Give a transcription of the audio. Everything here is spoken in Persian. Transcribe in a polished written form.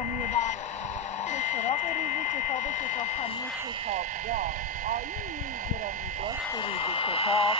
4 به سراغ روز کتابخانه کتابدار. آیین گرامی، داشت روز کتاب